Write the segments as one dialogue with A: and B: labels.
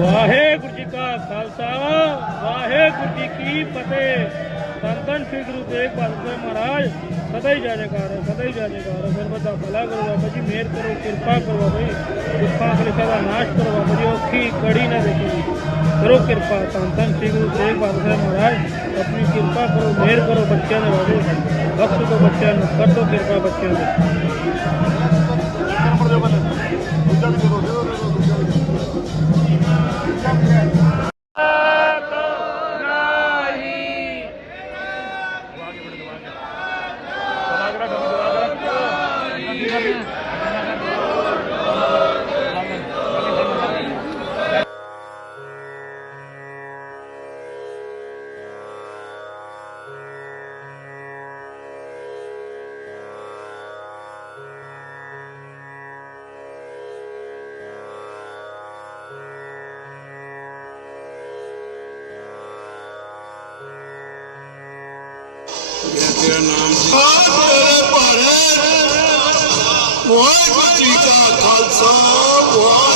A: ਵਾਹਿਗੁਰੂ ਜੀ ਕਾ ਖਾਲਸਾ, ਵਾਹਿਗੁਰੂ ਜੀ ਕੀ ਫਤਿਹ। ਧੰਨ ਸ੍ਰੀ ਗੁਰੂ ਤੇਗ ਬਹਾਦਰ ਮਹਾਰਾਜ। ਸਦਾ ਹੀ ਜੈ ਸਦਾ ਹੀ ਜੈ ਜੈਕਾਰ ਹੈ। ਭਲਾ ਕਰੋ ਬਾਬਾ ਜੀ, ਮਿਹਰ ਕਰੋ, ਕਿਰਪਾ ਕਰੋ ਬਾਬਾ ਜੀ। ਦੁੱਖਾਂ ਦਾ ਨਾਸ਼ ਕਰੋ ਬਾਬਾ ਜੀ, ਔਖੀ ਕੜੀ ਨਾ ਦੇਖੋ ਕਰੋ ਕਿਰਪਾ ਧੰਨ ਸ੍ਰੀ ਗੁਰੂ ਤੇਗ ਬਹਾਦਰ ਮਹਾਰਾਜ। ਆਪਣੀ ਕਿਰਪਾ ਕਰੋ, ਮਿਹਰ ਕਰੋ ਬੱਚਿਆਂ ਦੇ ਬਾਬੇ। ਬਖਸ਼ ਦੋ ਬੱਚਿਆਂ ਨੂੰ, ਕਰ ਦਿਓ ਕਿਰਪਾ ਬੱਚਿਆਂ ਦੇ। Thank you.
B: ਤੇਰਾ ਨਾਮ ਜੀ।
C: ਤੇਰੇ ਭਾਰੇ। ਵਾਹਿਗੁਰੂ ਜੀ ਕਾ ਖਾਲਸਾ ਵਾਹਿਗੁਰੂ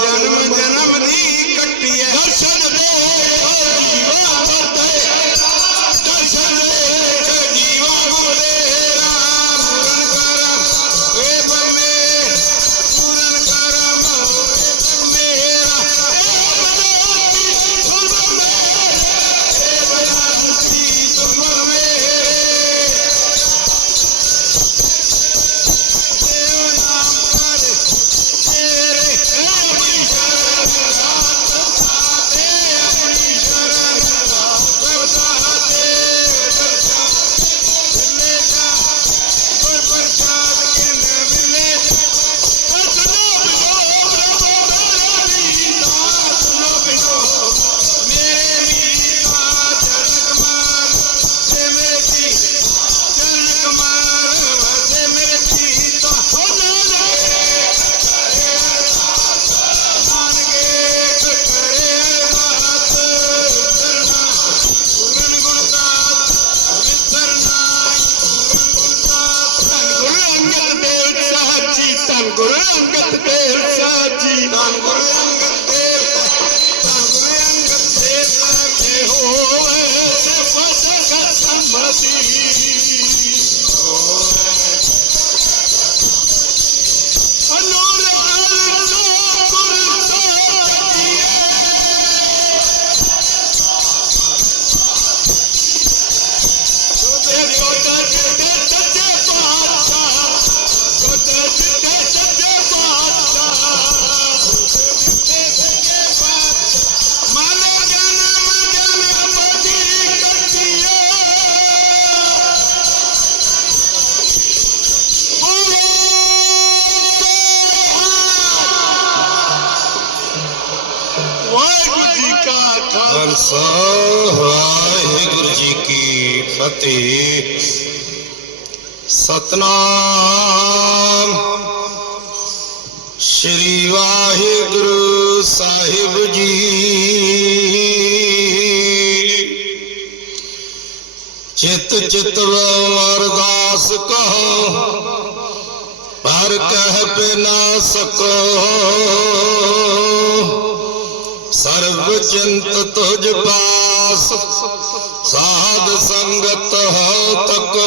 D: जन्म ਖਾਲਸਾ, ਵਾਹਿਗੁਰੂ ਜੀ ਕੀ ਫਤਿਹ। ਸਤਨਾਮ ਸ੍ਰੀ ਵਾਹਿਗੁਰੂ ਸਾਹਿਬ ਜੀ। ਚਿਤ ਚਿਤਵ ਅਰਦਾਸ ਕਹੋ, ਪਰ ਕਹਿ ਬਿਨਾ ਸਕੋ। ਸਰਬ ਚਿੰਤ ਤੁਝ ਪਾਸ ਸਾਧ ਸੰਗਤ ਹੋ ਤਕੋ।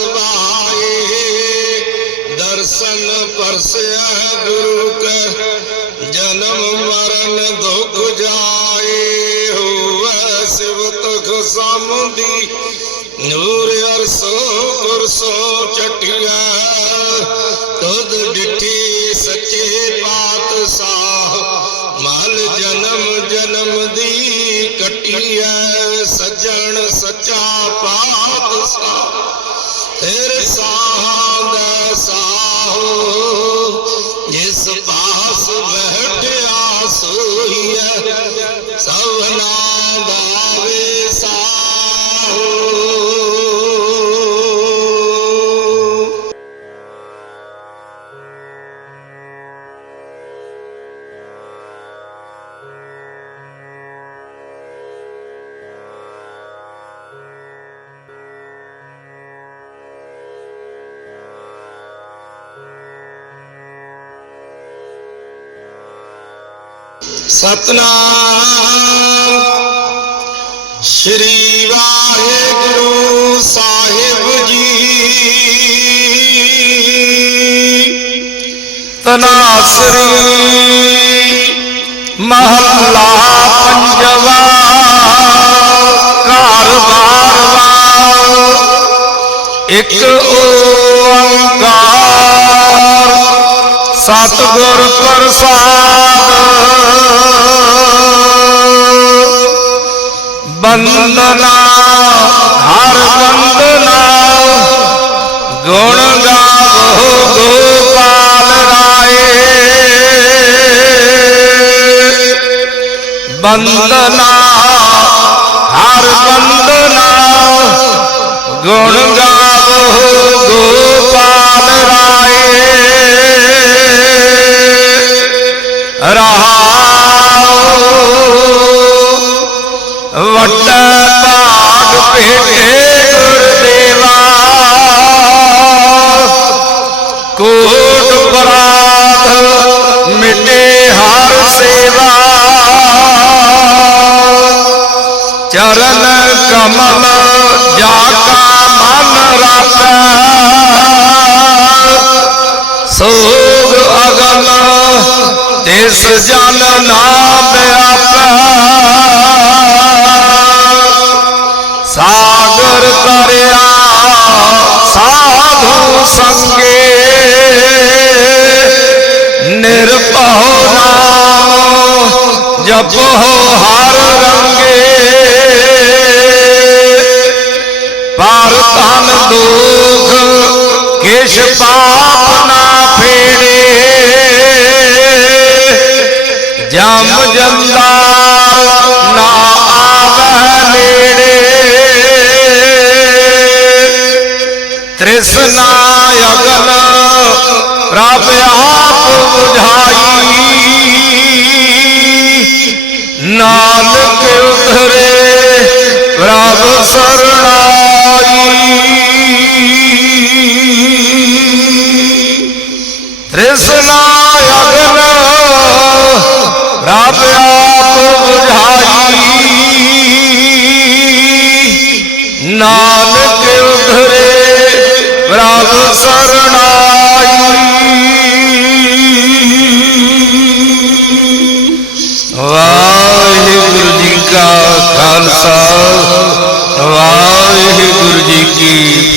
E: ਸੁਭਾਏ। ਦਰਸ਼ਨ ਪਰਸਿਆ ਗੁਰੂ ਕੈ, ਜਨਮ ਮਰਨ ਦੁਖ ਜਾਏ। ਹੋਵੇ ਸਿਵ ਤਖ ਸਮਦੀ ਨੂਰ ਅਰਸੋ ਗੁਰਸੋ ਚਟਿਆ। ਤੁਧ ਡਿਠੀ ਸੱਚੇ ਪਾਤਸ਼ਾਹ, ਮਲ ਜਨਮ ਜਨਮ ਦੀ ਕਟਿਐ ਸੱਜਣ ਸੱਚਾ ਪਾ ਸਤਨਾਮ। ਸ਼੍ਰੀ ਵਾਹਿਗੁਰੂ ਸਾਹਿਬ ਜੀ। ਤਨਾਸਰੀ ਮਹੱਲਾ ਪੰਜਵਾ। ਘਰ ਬਾਰ ਇੱਕ ਓੰਕਾਰ। ਸਤਿਗੁਰ ਪ੍ਰਸਾਦ। ਬੰਦਨਾ ਕੋਟ ਬਰਾਤ ਮਿਟੇ ਹਰ ਸੇਵਾ। ਚਰਨ ਕਮਲ ਜਾ ਕਾ ਮਨ ਰਾਖੈ ਸੋਗ ਅਗਨ ਤਿਸ ਜਨ ਨਾਮ ਆਪੈ। ਸਾਗਰ ਤਰਿਆ ਸਾਧੂ ਸੰਗੇ ਨਿਰਭਉ ਨਾਮ, ਜਪੋ ਹਰ ਰੰਗੇ। ਪਰ ਤਨ ਦੁਖ ਕਿਛ ਪਾਪ ਨਾ ਫੇੜੇ। ਜਮ ਜੰਦਾਰ ਨਾ ਆਵੈ ਨੇੜੇ। ਪ੍ਰਭ ਆਪ 부ਝਾਈ ਨਾਨਕ ਉਧਰੇ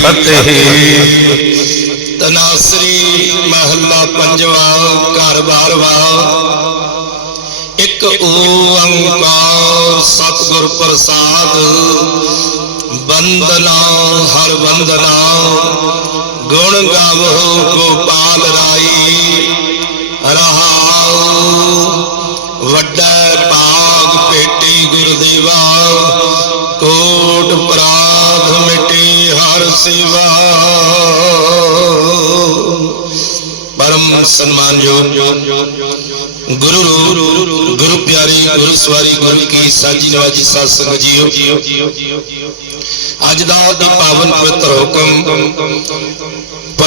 E: ਫਤਿਹ। ਤਨਾਸਰੀ ਮਹੱਲਾ ਪੰਜਵਾ ਘਰ ਬਾਰਵਾ। ਇੱਕ ਓੰਕਾਰ ਸਤਿਗੁਰ ਪ੍ਰਸਾਦ। ਬੰਦਨਾ ਹਰ ਬੰਦਨਾ ਗੁਣ ਗਾਵੋ ਗੋਪਾਲ ਰਾਈ। ਪਰਮ ਸਨਮਾਨਯੋਗ ਗੁਰੂ ਰੂਪ, ਗੁਰੂ ਪਿਆਰੀ, ਗੁਰੂ ਸਵਾਰੀ, ਗੁਰੂ ਕੀ ਸਾਂਝੀ ਨਵਾਜੀ ਸਾਧ ਸੰਗਤ ਜੀਓ। ਅੱਜ ਦਾ ਅਤੀ ਪਾਵਨ ਪਵਿੱਤਰ ਹੁਕਮ।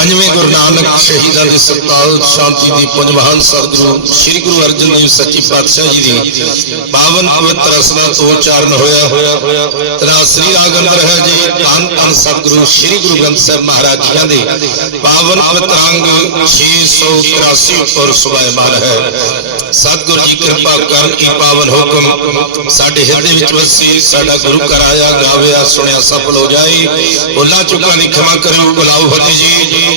D: ਪੰਜਵੇਂ ਗੁਰੂ ਨਾਨਕ ਸ਼ਹੀਦਾਂ ਦੀ ਸਰਤਾਲ ਸ਼ਾਂਤੀ ਦੀ ਪੰਜ ਮਹਾਨ ਸਤਿਗੁਰੂ ਸ੍ਰੀ ਗੁਰੂ ਅਰਜਨ ਦੇਵ ਸੱਚੇ ਪਾਤਸ਼ਾਹ ਜੀ ਦੀ ਪਾਵਨ ਪਵਿੱਤਰ ਰਸਨਾ ਤੋਂ ਉਚਾਰਨ ਹੋਇਆ ਤੇਰਾ ਸ੍ਰੀ ਰਾਗ ਅੰਦਰ ਹੈ ਜੀ ਧੰਨ ਧੰਨ ਸਤਿਗੁਰੂ ਸ੍ਰੀ ਗੁਰੂ ਗ੍ਰੰਥ ਸਾਹਿਬ ਮਹਾਰਾਜ ਜੀਆਂ ਦੇ। ਪਾਵਨ ਪਵਿੱਤਰ 683 ਉੱਪਰ ਸੁਭਾਇਮਾਨ ਹੈ। ਸਤਿਗੁਰੂ ਜੀ ਕਿਰਪਾ ਕਰਨ ਕੀ ਪਾਵਨ ਹੁਕਮ ਸਾਡੇ ਹਿਰਦੇ ਵਿੱਚ ਵਸੀ, ਸਾਡਾ ਗੁਰੂ ਘਰ ਆਇਆ, ਗਾਵਿਆ, ਸੁਣਿਆ, ਸਫਲ ਹੋ ਜਾਏ। ਭੁੱਲਾਂ ਚੁੱਕਾਂ ਦੀ ਖਿਮਾ ਕਰਿਓ, ਬੁਲਾਓ ਫਤਿਹ ਜੀ।